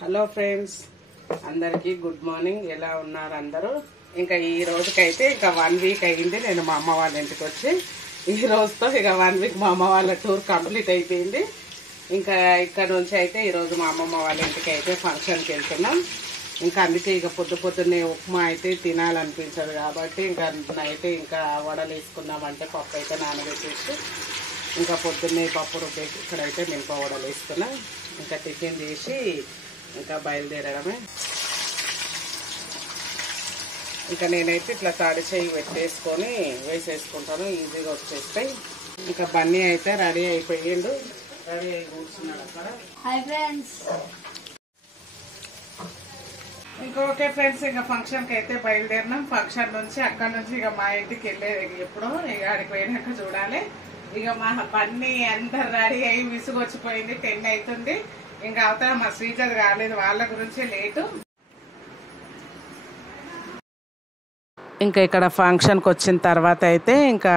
Hello friends, అందరికీ good morning. ఎలా ఉన్నారు అందరూ? ఇంకా ఈ రోజుకైతే ఇంకా 1 వీక్ అయ్యింది నేను మా అమ్మ వాళ్ళ ఇంటికి వచ్చి. ఈ రోజుతో ఇక 1 వీక్ మా అమ్మ వాళ్ళ టూర్ కంప్లీట్ అయిపోయింది. ఇంకా ఇక్కడ నుంచి అయితే ఈరోజు మా అమ్మమ్మ వాళ్ళ ఇంటికి అయితే ఫంక్షన్కి వెళ్తున్నాం. ఇంకా అందుకే ఇక పొద్దున్నే ఉప్మా అయితే తినాలనిపించదు కాబట్టి ఇంకా నైట్ ఇంకా వడలు వేసుకున్నామంటే పప్పు అయితే నానబెట్టేసి ఇంకా పొద్దున్నే పప్పు రుబ్బేసి ఇక్కడైతే మినప వడలు వేసుకున్నాం. ఇంకా టిఫిన్ చేసి ఇంకా బయలుదేరడమే. ఇంకా నేనైతే ఇట్లా తాడి చెయ్యి పెట్టేసుకొని వేసేసుకుంటాను, ఈజీగా వచ్చేస్తాయి. ఇంకా బన్నీ అయితే రెడీ అయిపోయిండు, రెడీ అయి కూర్చున్నాడు అక్కడ. Hi friends. ఇంకా ఓకే ఫ్రెండ్స్, ఇంకా ఫంక్షన్కి అయితే బయలుదేరినాం. ఫంక్షన్ నుంచి అక్కడ నుంచి ఇక మా ఇంటికి వెళ్ళేది ఎప్పుడో, ఇక ఆడికి పోయినాక చూడాలి. ఇక మా బన్నీ అందరు రెడీ అయ్యి విసుగొచ్చిపోయింది. 10 అవుతుంది. ఇంకా అవతల మా శ్రీజది రాలేదు, వాళ్ళ గురించే లేటు. ఇంకా ఇక్కడ ఫంక్షన్కి వచ్చిన తర్వాత అయితే ఇంకా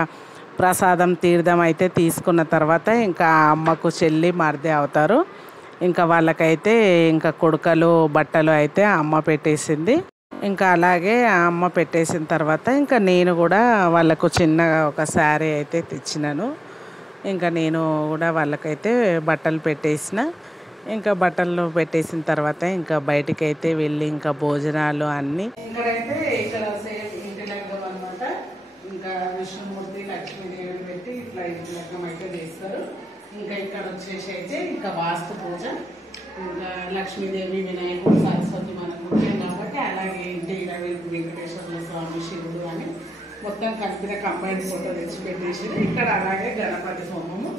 ప్రసాదం తీర్థం అయితే తీసుకున్న తర్వాత ఇంకా అమ్మకు చెల్లి మరిది అవుతారు. ఇంకా వాళ్ళకైతే ఇంకా కొడుకలు బట్టలు అయితే అమ్మ పెట్టేసింది. ఇంకా అలాగే ఆ అమ్మ పెట్టేసిన తర్వాత ఇంకా నేను కూడా వాళ్ళకు చిన్నగా ఒక శారీ అయితే తెచ్చినాను. ఇంకా నేను కూడా వాళ్ళకైతే బట్టలు పెట్టేసిన. ఇంకా బట్టలు పెట్టేసిన తర్వాత ఇంకా బయటికి అయితే వెళ్ళి ఇంకా భోజనాలు అన్నీ ఇక్కడైతే ఇక్కడ సేమ్ ఇంటి లగ్గం అనమాట. ఇంకా విష్ణుమూర్తి లక్ష్మీదేవిని పెట్టి ఇట్లా ఇంటి లగ్గం అయితే చేస్తారు. ఇంకా ఇక్కడ వచ్చేసి అయితే ఇంకా వాస్తు పూజ, ఇంకా లక్ష్మీదేవి వినాయకుడు సరస్వతి మనకు ముఖ్యం కాబట్టి అలాగే ఇంటి వెంకటేశ్వర స్వామి శివుడు అని మొత్తం కలిపిన కంబైన్ ఫోటో తెచ్చి పెట్టేసి ఇక్కడ అలాగే గణపతి హోమము.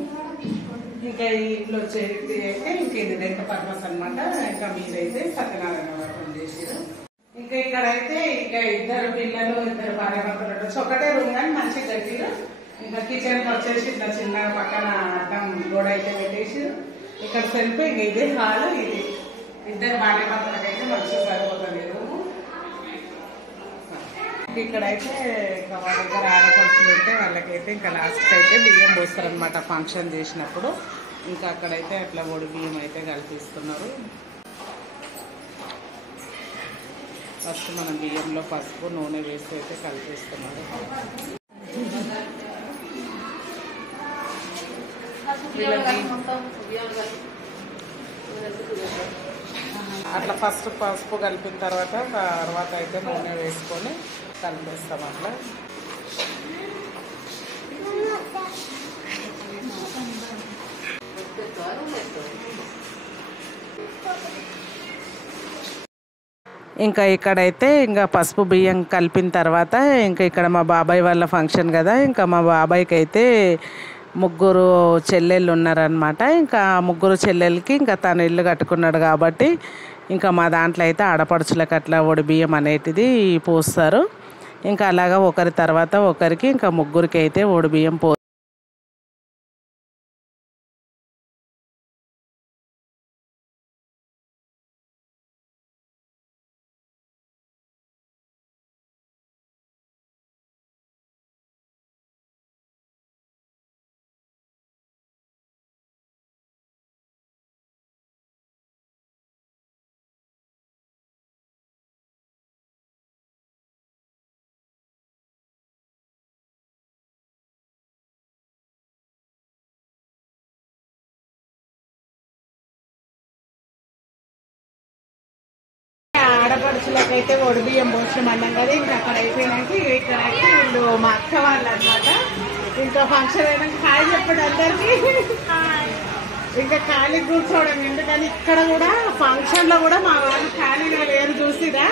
ఇంకా ఈ ఇంట్లో వచ్చేది అయితే ఇంక ఇది లెక్క పర్పస్ అనమాట. ఇంకా మీరైతే సత్యనారాయణ వ్రతం చేసారు. ఇంకా ఇక్కడైతే ఇంకా 2 పిల్లలు 2 భార్యాభర్తలు వచ్చి ఒకటే రూమ్ కానీ మంచిగా కట్టిరు. ఇంకా కిచెన్ వచ్చేసి ఇట్లా చిన్న పక్కన అడ్డం గోడ అయితే పెట్టేసి ఇక్కడ సెల్ఫ్ ఇంకా ఇదే హాల్. ఇది 2 భార్యాభర్తలకైతే మంచిగా సరిపోతుంది రూము. ఇక్కడైతే ఇంకా వాళ్ళ దగ్గర ఆడపడుచులు ఉంటే వాళ్ళకైతే ఇంకా లాస్ట్కి అయితే బియ్యం పోస్తారు అనమాట ఫంక్షన్ చేసినప్పుడు. ఇంకా అక్కడైతే అట్లా ఒడి బియ్యం అయితే కల్పిస్తున్నారు. ఫస్ట్ మనం బియ్యంలో పసుపు నూనె వేసి అయితే కలిపిస్తున్నారు. అట్లా ఫస్ట్ పసుపు కలిపిన తర్వాత అయితే నూనె వేసుకొని కలిపేస్తాం అట్లా. ఇంకా ఇక్కడైతే ఇంకా పసుపు బియ్యం కలిపిన తర్వాత ఇంకా ఇక్కడ మా బాబాయ్ వాళ్ళ ఫంక్షన్ కదా, ఇంకా మా బాబాయ్కి అయితే 3 చెల్లెళ్ళు ఉన్నారనమాట. ఇంకా 3 చెల్లెలకి ఇంకా తను ఇల్లు కట్టుకున్నాడు కాబట్టి ఇంకా మా దాంట్లో అయితే ఆడపడుచులకు అట్లా ఒడి బియ్యం అనేటిది పోస్తారు. ఇంకా అలాగా ఒకరి తర్వాత ఒకరికి ఇంకా 3కి అయితే ఒడి బియ్యం ఆడపడుచులకైతే ఒడి బియ్యం పోషం అన్నాం కదా. ఇంకా అక్కడ అయిపోయినాక ఇక్కడైతే వీళ్ళు మా అక్క వాళ్ళు అనమాట. ఇంకా ఫంక్షన్ అయినాక హాయ్ చెప్పండి అందరికి. ఇంకా ఖాళీ కూర్చోవడం ఎందుకని ఇక్కడ కూడా ఫంక్షన్ లో కూడా మా వాళ్ళు ఖాళీగా లేరు చూసిరా.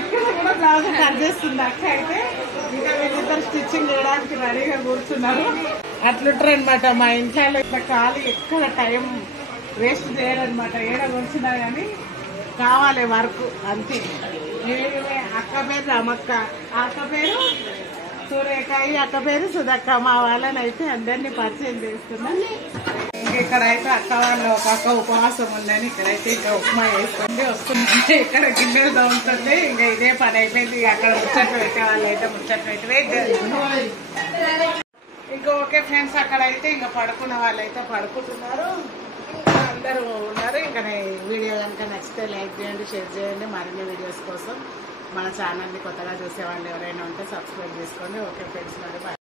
ఇక్కడ కూడా బ్లౌజ్ కట్ చేస్తుంది అక్క అయితే. ఇంకా వీళ్ళిద్దరు స్టిచ్చింగ్ చేయడానికి రెడీగా కూర్చున్నారు. అట్లుంటారు అనమాట మా ఇంట్లో. ఇట్లా ఖాళీ ఎక్కడ టైం వేస్ట్ చేయరనమాట. ఏడ కూర్చున్నా కానీ కావాలి వర్క్ అంతే. అక్క పేరు రామక్క, అక్క పేరు సూర్యకాయ, అక్క పేరు సుధక్క. మా వాళ్ళని అయితే అందరినీ పరిచయం చేస్తున్నాం. ఇక్కడైతే అక్క వాళ్ళు ఒక అక్క ఉపవాసం ఉందని ఇక్కడైతే ఇంకా ఉప్మా వేస్తుంది వస్తుంది. ఇక్కడ గిన్నెలు తోముతుంది. ఇంకా ఇదే పని అయిపోయింది. అక్కడ ముచ్చట్లు పెట్టే వాళ్ళు అయితే ముచ్చట్లు పెట్టి ఇంకా ఓకే ఫ్రెండ్స్, అక్కడైతే ఇంకా పడుకున్న వాళ్ళు అయితే పడుకుంటున్నారు. అందరూ ఉన్నారు. ఇంకా వీడియో కనుక నచ్చితే లైక్ చేయండి, షేర్ చేయండి. మరిన్ని వీడియోస్ కోసం మన ఛానల్ని కొత్తగా చూసేవాళ్ళు ఎవరైనా ఉంటే సబ్స్క్రైబ్ చేసుకోండి. ఓకే ఫ్రెండ్స్, మరి బాయ్.